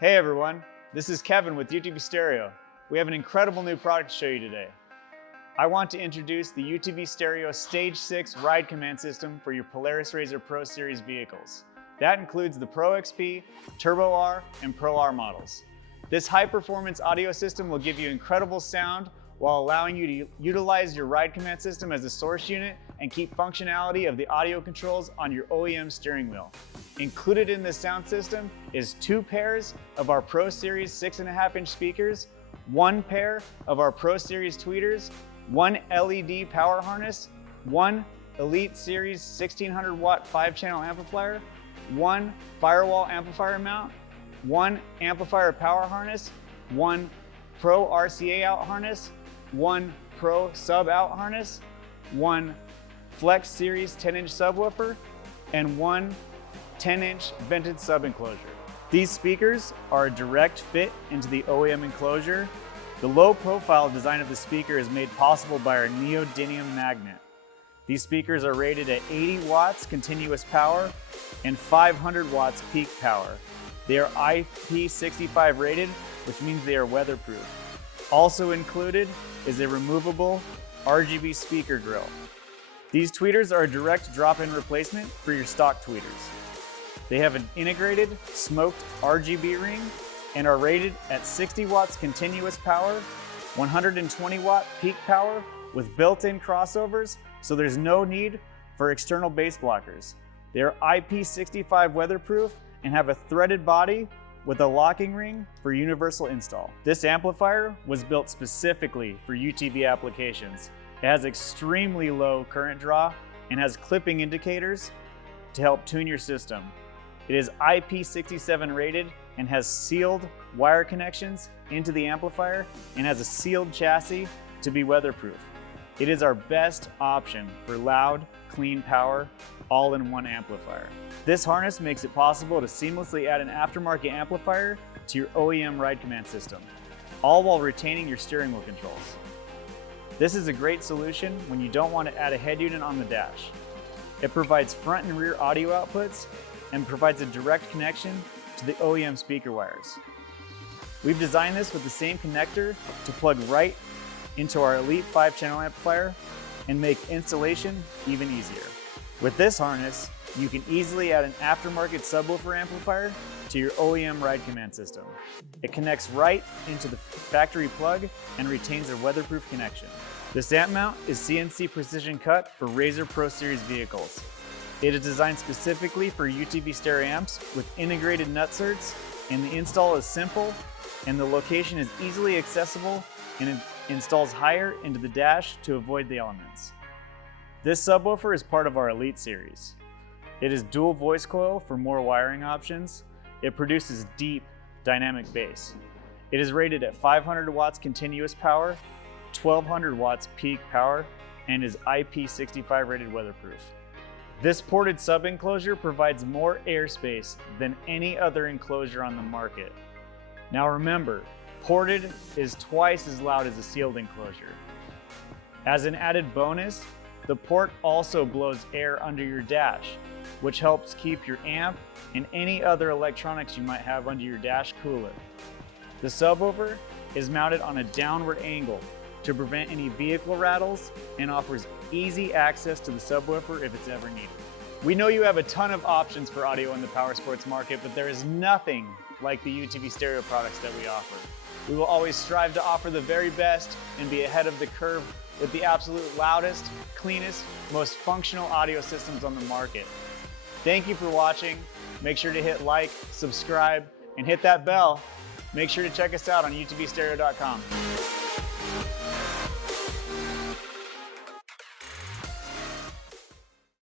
Hey everyone, this is Kevin with UTV Stereo. We have an incredible new product to show you today. I want to introduce the UTV Stereo Stage 6 ride command system for your Polaris RZR Pro Series vehicles. That includes the Pro XP, Turbo R, and Pro R models. This high-performance audio system will give you incredible sound while allowing you to utilize your ride command system as a source unit and keep functionality of the audio controls on your OEM steering wheel. Included in this sound system is 2 pairs of our Pro Series 6.5-inch speakers, 1 pair of our Pro Series tweeters, 1 LED power harness, 1 Elite Series 1600 watt 5-channel amplifier, 1 firewall amplifier mount, 1 amplifier power harness, 1 Pro RCA out harness, 1 Pro sub out harness, 1 Flex Series 10-inch subwoofer, and 1 10-inch vented sub enclosure. These speakers are a direct fit into the OEM enclosure. The low profile design of the speaker is made possible by our neodymium magnet. These speakers are rated at 80 watts continuous power and 500 watts peak power. They are IP65 rated, which means they are weatherproof. Also included is a removable RGB speaker grill. These tweeters are a direct drop-in replacement for your stock tweeters. They have an integrated smoked RGB ring and are rated at 60 watts continuous power, 120 watt peak power with built-in crossovers, so there's no need for external bass blockers. They are IP65 weatherproof and have a threaded body with a locking ring for universal install. This amplifier was built specifically for UTV applications. It has extremely low current draw and has clipping indicators to help tune your system. It is IP67 rated and has sealed wire connections into the amplifier and has a sealed chassis to be weatherproof. It is our best option for loud, clean power, all-in-one amplifier. This harness makes it possible to seamlessly add an aftermarket amplifier to your OEM ride command system, all while retaining your steering wheel controls. This is a great solution when you don't want to add a head unit on the dash. It provides front and rear audio outputs and provides a direct connection to the OEM speaker wires. We've designed this with the same connector to plug right into our Elite 5-channel amplifier and make installation even easier. With this harness, you can easily add an aftermarket subwoofer amplifier to your OEM ride command system. It connects right into the factory plug and retains a weatherproof connection. This amp mount is CNC precision cut for RZR Pro Series vehicles. It is designed specifically for UTV stereo amps with integrated nutserts, and the install is simple and the location is easily accessible, and it installs higher into the dash to avoid the elements. This subwoofer is part of our Elite series. It is dual voice coil for more wiring options. It produces deep dynamic bass. It is rated at 500 watts continuous power, 1200 watts peak power, and is IP65 rated weatherproof. This ported sub enclosure provides more airspace than any other enclosure on the market. Now remember, ported is twice as loud as a sealed enclosure. As an added bonus, the port also blows air under your dash, which helps keep your amp and any other electronics you might have under your dash cooler. The subwoofer is mounted on a downward angle to prevent any vehicle rattles and offers easy access to the subwoofer if it's ever needed. We know you have a ton of options for audio in the power sports market, but there is nothing like the UTV stereo products that we offer. We will always strive to offer the very best and be ahead of the curve with the absolute loudest, cleanest, most functional audio systems on the market. Thank you for watching. Make sure to hit like, subscribe, and hit that bell. Make sure to check us out on utvstereo.com.